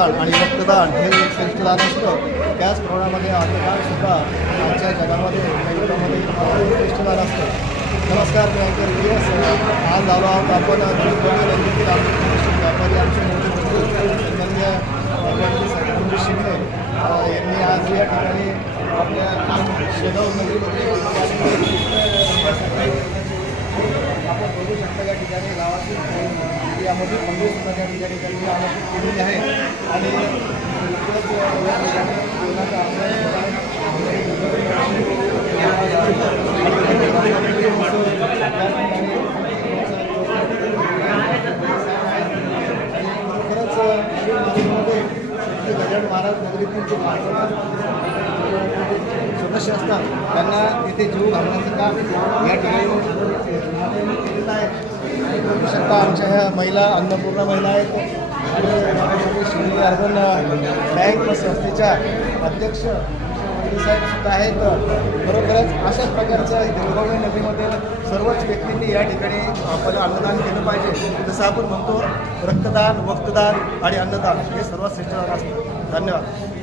अन्नदान आणि रक्तदान हे श्रेष्ठ दान असतं, त्याचप्रमाणे अन्नदानसुद्धा आजच्या जगामध्ये जगामध्ये श्रेष्ठ दान असतं. नमस्कार, मी अँकर दिवस आज आलो आहोत आपण रंगीतील आमचे व्यापारी आमचे मोठे सन्माननीय सरकारजी शिंदे यांनी आज या ठिकाणी आपल्या शेगाव नगरीमध्ये आपण बघू शकता या ठिकाणी गावातील यामध्ये मंदिरसुद्धा त्या ठिकाणी त्यांनी आयोजित केलेली आहे आणि गजानन महाराज नगरीतील जे सदस्य असतात त्यांना तिथे जीव घालण्याचं काम या ठिकाणी केलेलं आहे. बघू शकता आमच्या ह्या महिला अन्नपूर्णा महिला आहेत आणि शिंदे अर्बन बँक संस्थेच्या अध्यक्ष साहेबसुद्धा आहेत. खरोखरच अशाच प्रकारचं देवगाव नदीमध्ये सर्वच व्यक्तींनी या ठिकाणी आपल्याला अन्नदान केलं पाहिजे. जसं आपण म्हणतो रक्तदान, वक्तदान आणि अन्नदान हे सर्वात श्रेष्ठ असतं. धन्यवाद.